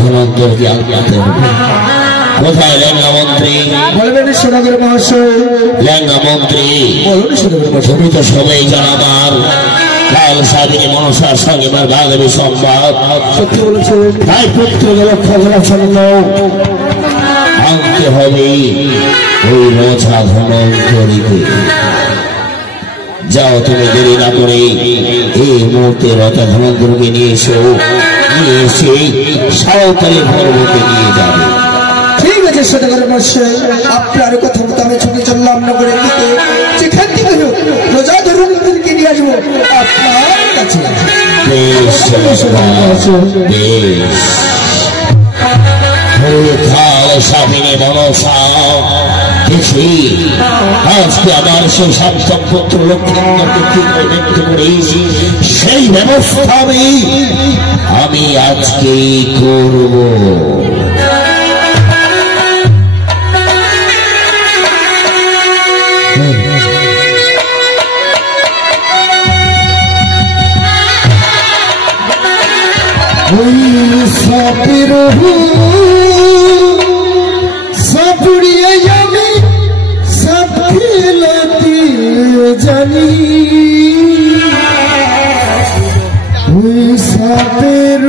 ধনন্তরকে আজ্ঞাতে হবে। কোথায় লেঙ্গা মন্ত্রী? বলবেন সদাগর মহাশয়। লেঙ্গা মন্ত্রী বলুন সদাগর মহাশয়। তুমি তো সবাই জানাবার কাল সাবিনী মনসার সঙ্গে আমার বান্ধবী সংবাদ। সত্যি বলেছে। তাই পুত্রকে রক্ষা করার জন্য আনতে হবে ওই রোজা ধনন্তরীকে। যাও তুমি দেরি না করে এই মুহূর্তে রথা ধনন্তরীকে নিয়ে এসে সাঁওতালি পর্বতে নিয়ে যাবে। ঠিক আছে সদাগর মহাশয়, আপনার কথা মতো আমি ছুটে চললাম নগরের দিকে। যেখান থেকে হোক রোজা ধনন্তরীকে নিয়ে আসবো আপনার কাছে। বেশ বেশ সাবিনী মনসা দেখি আজকে আবার সেই সপ্তম পুত্র লক্ষ্মীন্দরকে কি করে ব্যক্ত করেছি সেই ব্যবস্থা আমি আজকে করব। সাপুড়িয়ে আমি সব খেলাতে জানি, ওই সাপের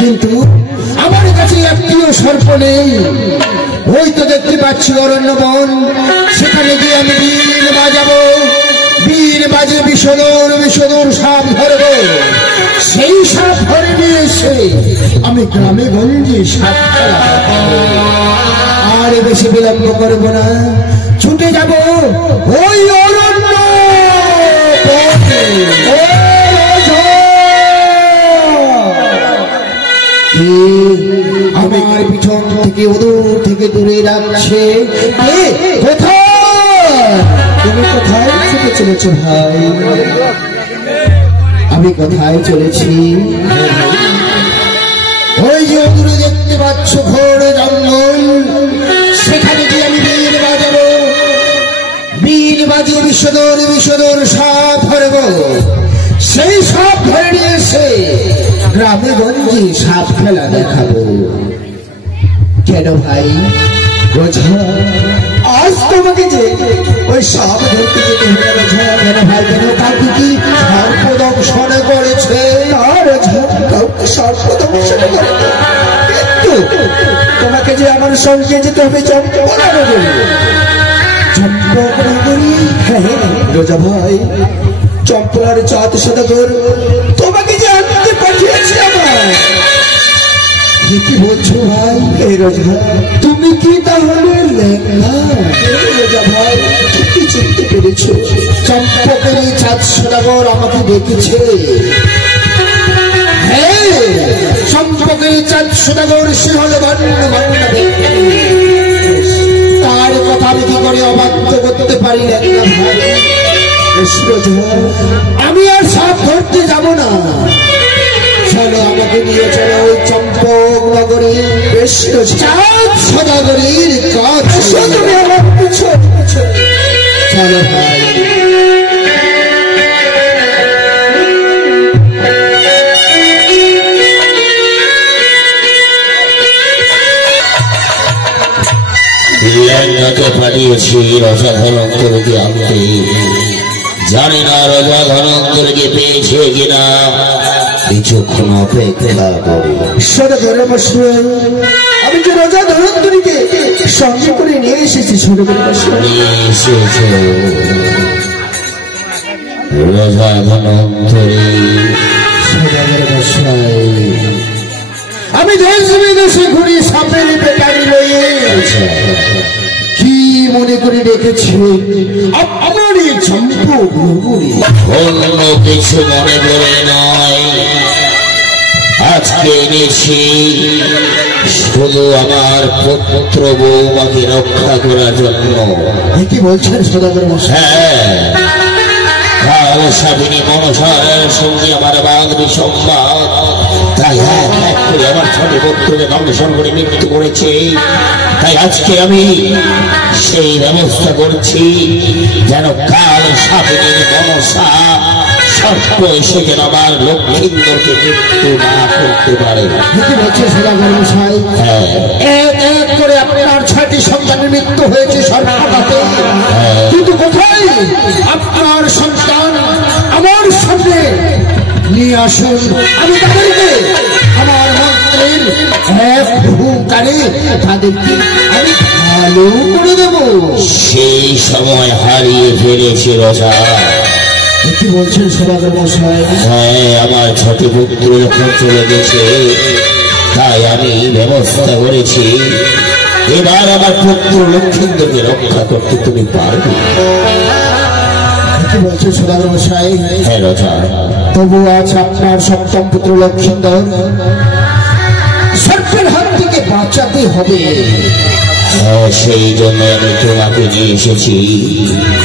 কিন্তু আমার কাছে একটিও সর্প নেই। ওই তো দেখতে পাচ্ছি অরণ্য বন, সেখানে গিয়ে আমি বীর বাজাবো, বীর বাজে বিষদর বিষদর সাপ ধরবো। সেই সাপ ধরে নিয়ে এসে আমি গ্রামে গঞ্জে সাপ খেলা আর বেশি বিলম্ব করবো না, ছুটে যাব ওই অরণ্য আমার পিছন থেকে ওদূর থেকে দূরে রাখছে। তুমি কোথায় ছুটে চলেছো ভাই? আমি কোথায় চলেছি? ওই যে দূরে দেখতে পাচ্ছ ঘোর জঙ্গল, সেখানে গিয়ে আমি বীর বাজাবো, বীর বাজিয়ে বিষদর বিষদর সাপ ধরবো। সেই সাপ ধরে নিয়ে এসে গ্রামে গঞ্জে সাপ খেলা দেখাবো। কেন ভাই রোজা, আজ তোমাকে যে ওই সাপ ধরতে যেতে হবে রোজা? কেন ভাই, কেন কাউকে কি সর্পদংশনে করেছে? কাউকে সর্পদংশনে করেছে, কিন্তু তোমাকে যে আমার সঙ্গে যেতে হবে চম্পকনগরী। চম্পকনগরী, হ্যাঁ রোজা ভাই, চম্পলার চাঁদ সদাগর তোমাকে যে আনতে পাঠিয়েছি আমার। কি বলছো ভাই? এই রোজা, তুমি কি তাহলে লেঙ্গা? রোজা ভাই, কি চিনতে পেরেছো? চম্পকের চাঁদ সদাগর আমাকে দেখেছে। হ্যাঁ, চম্পকের চাঁদ সদাগর সে হলো তার কথা আমি কি করে অবাধ্য করতে পারি লেঙ্গা ভাই? আমি আর সাপ ধরতে যাব না, চলো আমাকে নিয়ে চলো ওই চম্পক নগরী চাঁদ সদাগরীর কাছে। চলো ভাই। এসেছি রাজা ধনন্তরকে আনতে। জানি না রাজা ধনন্তরকে পেয়েছে কিনা, কিছুক্ষণ অপেক্ষা করি। আমি যে রাজা ধনন্তরীকে সঙ্গে করে নিয়ে এসেছি। রাজা ধনন্তরী, আমি দেশ বিদেশে ঘুরি সাপের বেকারি লয়ে। কি মনে করে রেখেছি আমার এই চম্পু? অন্য কিছু মনে করে নয়, আজকে এনেছি শুধু আমার পুত্র বৌমাকে রক্ষা করার জন্য। কি বলছেন সদাগর মশাই? হ্যাঁ, কাল সাবিনী মনসার সঙ্গে আমার বাঁধবি সংবাদ, তাই এক এক করে আমার ছোট পুত্রকে দংশন করে মৃত্যু করেছে। তাই আজকে আমি সেই ব্যবস্থা করছি যেন কাল সাবিনী মনসা সর্প এসে যেন আমার লক্ষ্মীন্দরকে মৃত্যু না করতে পারে। কি বলছেন সদাগর মশাই? এক এক করে আপনার 6টি সন্তানের মৃত্যু হয়েছে সর্বঘাতে, কিন্তু কোথায় আপনার সন্তান? আমার সামনে নিয়ে আসুন, আমি তাদেরকে আমার মন্ত্রের এক হুঙ্কারে তাদেরকে আমি ভালো করে দেব। সেই সময় হারিয়ে ফেলেছে রাজা। কি বলছেন সদাগর মশাই? হ্যাঁ, আমার ছোট পুত্র যখন চলে গেছে, তাই আমি ব্যবস্থা করেছি এবার আমার পুত্র লক্ষ্মীন্দরকে রক্ষা করতে তুমি পারবে। কি বলছেন সদাগর মশাই? হ্যাঁ রাজা, তবু আজ আপনার সপ্তম পুত্র লক্ষ্মীন্দর সর্পের হাত থেকে বাঁচাতে হবে। সেই জন্য আমি তোমাকে নিয়ে এসেছি।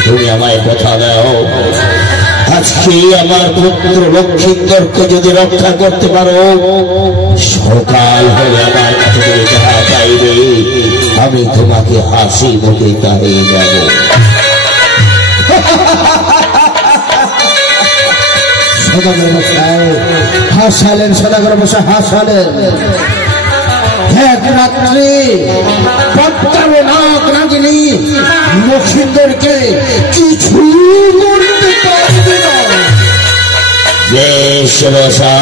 তুমি আমায় কথা দাও, আজকে আমার পুত্র লক্ষ্মীন্দরকে যদি রক্ষা করতে পারো, সকাল হলে আমার কাছে তুমি যাহা চাইবে আমি তোমাকে হাসি মুখে তাড়িয়ে যাব। সদাগর মশাই হাসালেন, সদাগর মশাই হাসালেন। এক রাত্রে পদ্মাবনাক নাগিনী লক্ষ্মীন্দরকে কিছু করতে পারবে না। বেশ রাজা,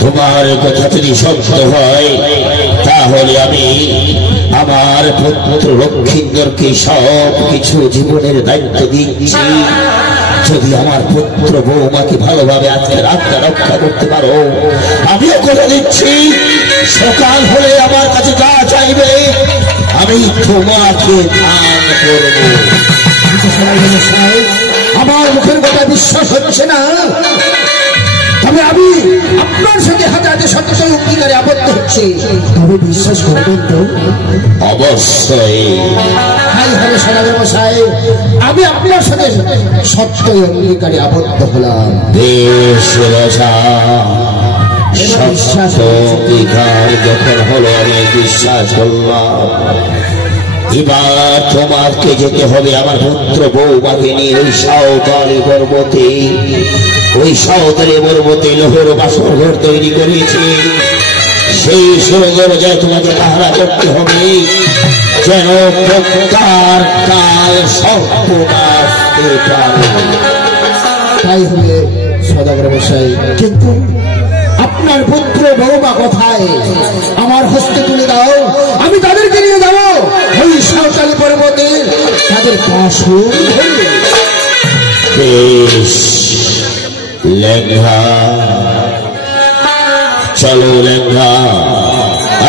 তোমার কথা যদি সত্য হয় তাহলে আমি আমার পুত্র লক্ষ্মীন্দরকে সব কিছু জীবনের দায়িত্ব দিচ্ছি। যদি আমার পুত্র বৌমাকে ভালোভাবে আজকে রাতটা রক্ষা করতে পারো, আমিও করে দিচ্ছি সকাল হলে আমার কাছে যা চাইবে আমি তোমাকে দান করব। আমার মুখের কথা বিশ্বাস হচ্ছে না, তবে আমি আপনার সঙ্গে হাজারে সত্য অঙ্গীকারে আবদ্ধ হচ্ছে, তবে বিশ্বাস করবেন তো? অবশ্যই। তাই হবে সদাগর মশাই, আমি আপনার সাথে সত্য অঙ্গীকারে আবদ্ধ হলাম। বেশ রাজা, সত্য অঙ্গীকার যখন হলো আমি বিশ্বাস করলাম। এবার তোমাকে যেতে হবে আমার পুত্র বৌমাকে নিয়ে ওই সাঁওতালি পর্বতে। ওই সাঁওতালি পর্বতে লোহের বাসর ঘর তৈরি করেছে, সেই সুন্দর যায় তোমাকে পাহারা করতে হবে যেন প্রকার কাল সর্বনাশ পারে। তাই হবে সদাগর মশাই, কিন্তু আপনার পুত্র বৌমা কোথায়? আমার হস্তে তুলে দাও, আমি তাদেরকে নিয়ে যাবো ওই সাঁওতালি পর্বতে, তাদের পাশে। বেশ লেঙ্গা, চলো লেঙ্গা,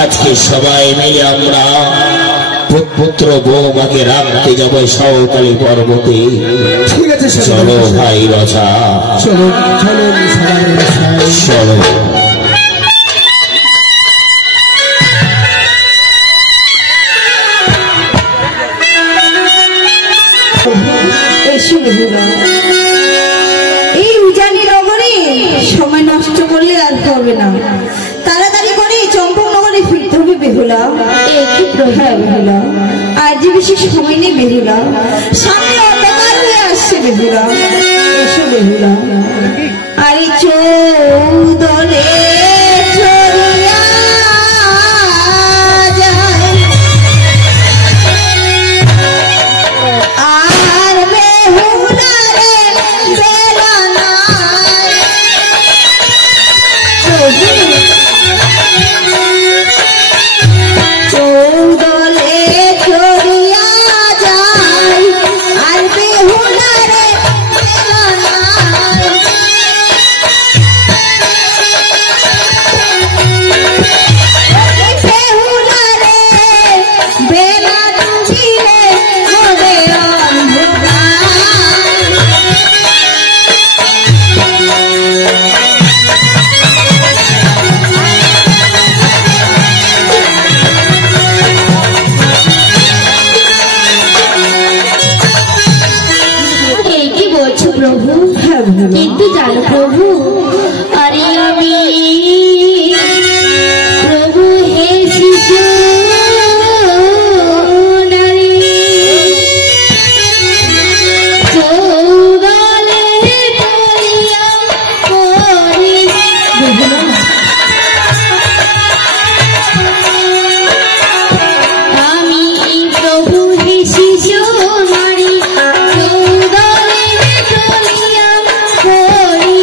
আজকে সবাই মিলে আমরা পুত্র বৌমাকে রাখতে যাবো সাঁওতালি পর্বতে। ঠিক আছে চলো ভাই রাজা, চলো চলো সদাগর মশাই, চলো। এই উজানি নগরে সময় নষ্ট করলে আর হবে না, তাড়াতাড়ি করে চম্পক নগরে ফিরতে হবে বেহুলা। হ্যাঁ বেহুলা, আর যে বেশি সময় নেই বেহুলা, সামনে অন্ধকার হয়ে আসছে বেহুলা। এসো বেহুলা, আরে চৌদলে চলিয়া যায় বলছো প্রভু? হ্যাঁ বেহুলা। কিন্তু জানো প্রভু, আরে আমি প্রভু হে শিশু নারী চৌগালে টলিয়া পড়ি। বেহুলা আমি প্রভু হে শিশু নারী চৌগালে টলিয়া পড়ি।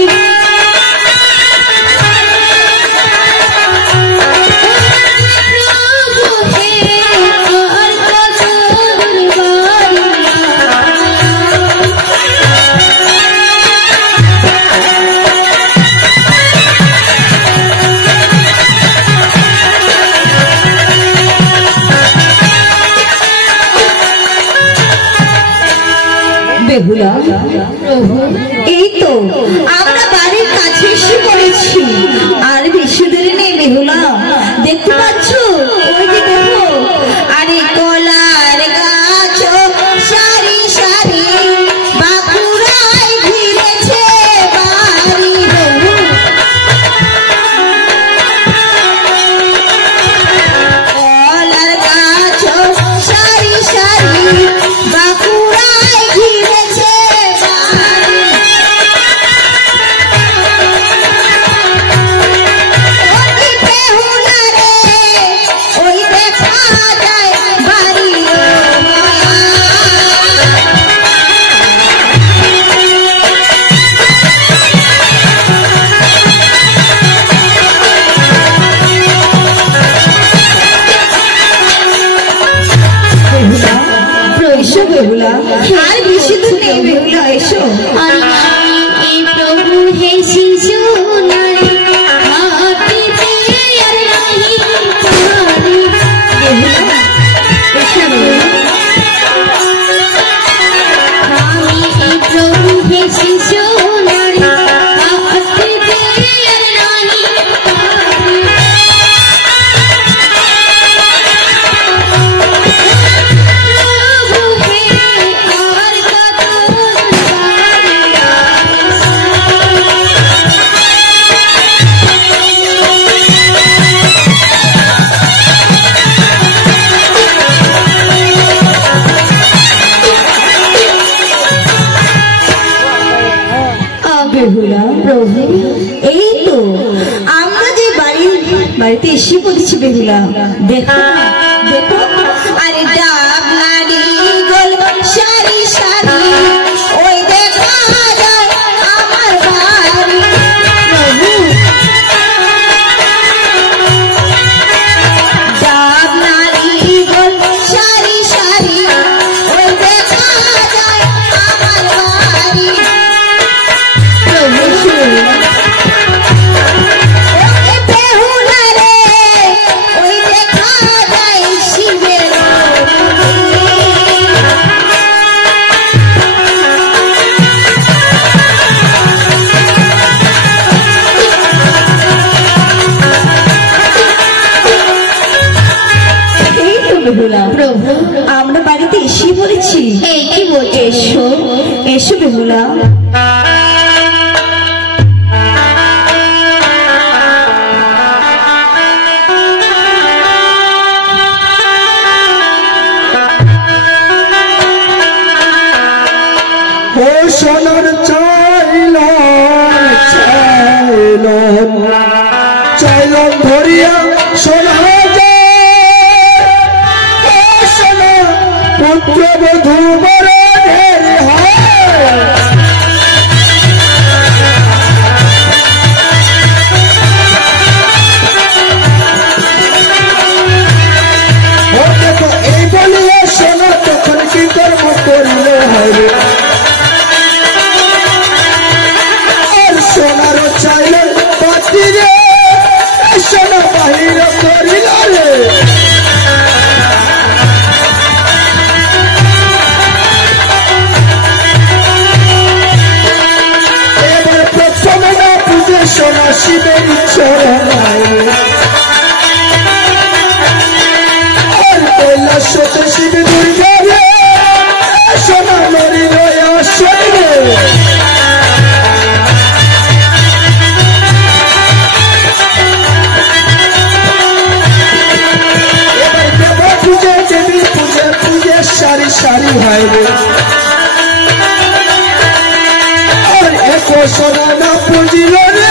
বেহুলা এই তো আমরা বাড়ির কাছে এসে পড়েছি, আর বেশি দূরে নেই বেহুলা। দেখতে পাচ্ছ ওই যে দেখো, আরে কলার গাছ সারি সারি বাঁকুড়ায় ঘিরেছে বাড়ি। কলার গাছ সারি সারি বাঁকুড়ায় ঘিরেছে বাড়ি। ওই বেহুলা রে, ওই দেখা যায় বাড়ি মায়া। বেহুলা এসো বেহুলা, আর বেশি দূর নেই বেহুলা, এসো। আরে আমি প্রভু হে শিশু নারী হাতিতে আর নাহি পারি। বেহুলা এসো বেহুলা। আমি প্রভু হে শিশু নারী হাতিতে আর নাহি পারি। প্রভু হে আর কত বেহুলা প্রভু এই তো আমরা যে বাড়িতে এসে পড়েছি বেহুলা। দেখো দেখো, আরে ডাব নারী গোল সারি সারি ওই দেখা যায় আমার বাড়ি। প্রভু ডাব নারী গোল সারি সারি ওই দেখা যায় আমার বাড়ি। প্রভু ওই বেহুলা রে, ওই দেখা যায় শিবের এই তো বেহুলা। প্রভু আমরা বাড়িতে এসে পড়েছি। এই কি বলছো? এসো এসো বেহুলা। ও সোনার চাইলাম চাইলাম চাইলাম ধরিয়া সোনা যায়। ও সোনা পুত্র বধূ বরণের হয়। ও দেখো এই বলিয়া সোনা তখন কি কর্ম করিল হবে। আর সোনার চাইলেন পাতি রে, সোনা বাহির করিল রে। সোনা না পুজিল রে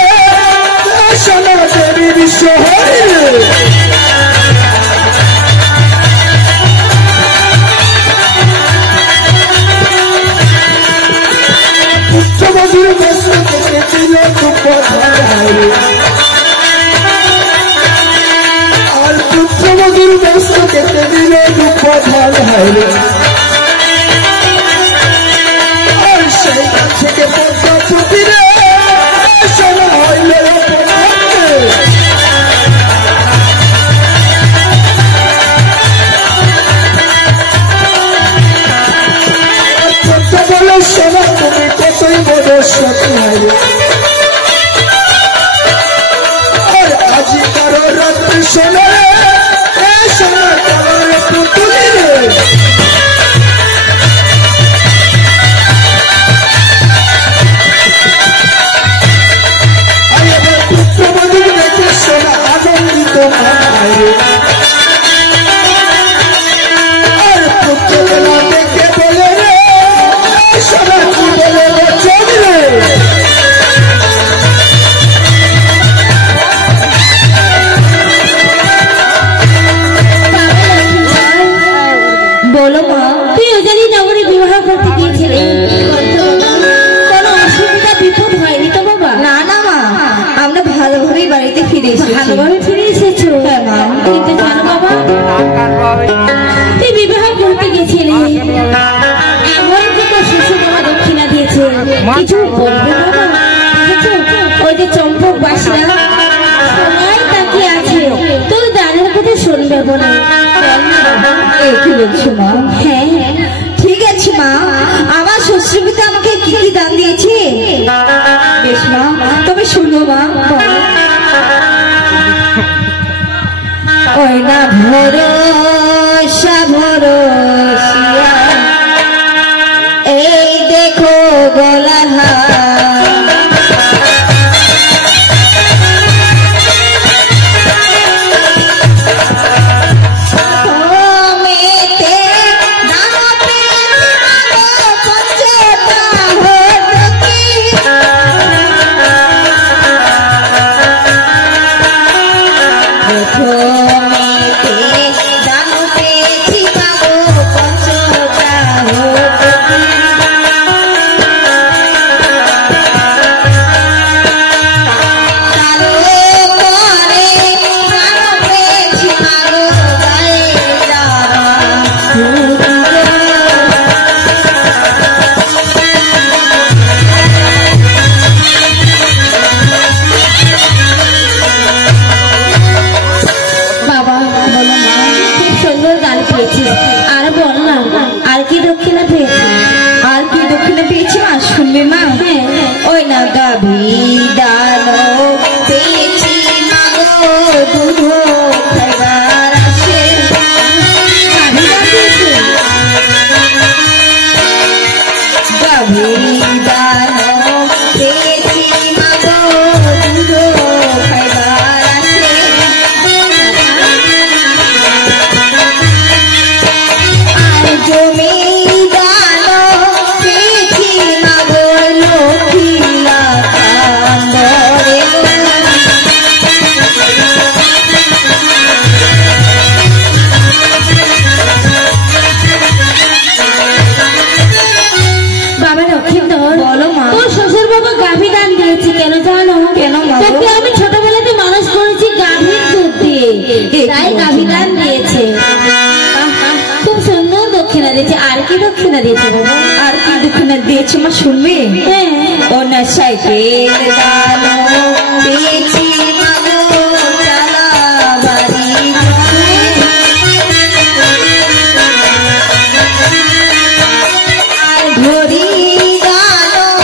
সোনা দেবী বিশ্ব হরি রে পুত্রবধূর বস্ত্র থেকে দিল দুঃখ আর পুত্রবধূর বস্ত্র কেটে দিল দুঃখ ধন হাইরে আর সেই থেকে পদ্মপুতি রে সোনা হইল বলে সোনা তুমি কতই বড় সতী হাইরে আর আজি কারো রাত্রি সোনা সোনা কারোর পুতুলি রে এবার পুত্রবধূ দেখে সোনা আনন্দিত হাইরে আর পুত্রবেলা দেখে বলে রে সোনা কি বলে বচন রে বলো মা, তুই ওজালি নগরে বিবাহ করতে গিয়েছিলে, কোনো অসুবিধা বিপদ হয়নি তো বাবা? না না মা, আমরা ভালোভাবেই বাড়িতে ফিরে এসেছি। ভালোভাবে ফিরে এসেছো? হ্যাঁ মা। কিন্তু জানো বাবা, তুই বিবাহ করতে গেছিলি, এমন তো শ্বশুর বাবা দক্ষিণা দিয়েছে, কিছু বলবে বাবা? দেখেছো ওই যে চম্পক বাসরা সবাই তাকিয়ে আছে, তোর দানের কথা শুনবে বলে। কি বলছো মা? হ্যাঁ ঠিক আছে মা, আমার শ্বশুরপিতা আমাকে কি কি দান দিয়েছে। বেশ মা, তবে শুনো মা। ওই না ভরসা ভরসিয়া এই দেখো গলার হার, ওই না গাভী দান পেয়েছি মাগো দুধ খাইবার আসে। গাভী দান পেয়েছি মাগো দুধ খাইবার আসে। আর জমি তাই গাভীদান দিয়েছে, খুব সুন্দর দক্ষিণা দিয়েছে। আর কি দক্ষিণা দিয়েছে বাবা? আর কি দক্ষিণা দিয়েছে মা শুনবে? ও না সাইকেল দান পেয়েছি মাগো চালা বাড়ি আর ঘড়ি দান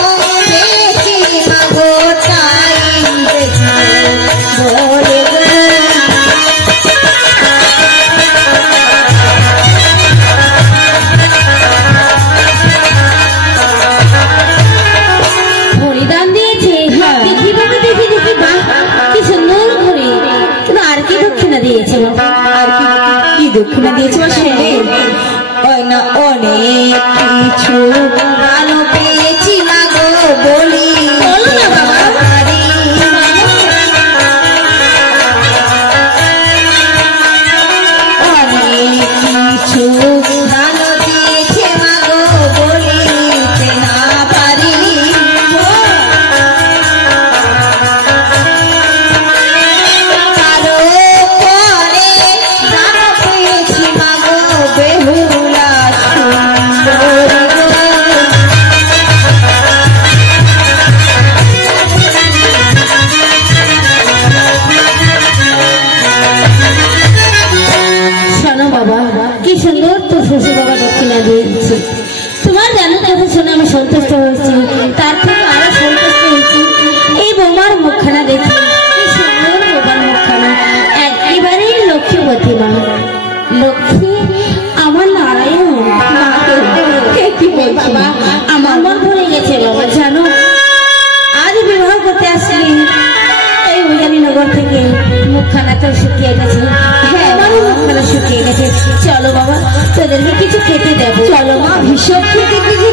পেয়েছি মাগো টাইম বলে দিয়েছে। আর কি দক্ষিণা দিয়েছে ওই না অনেক কিছু ভালো পেয়েছি মাগো বলি থেকে মুখখানা তো শুকিয়ে গেছে। হ্যাঁ, আমারও মুখখানা শুকিয়ে গেছে। চলো বাবা, তোদেরকে কিছু খেতে দেবো। চলো মা, ভীষণ খেতে কিছু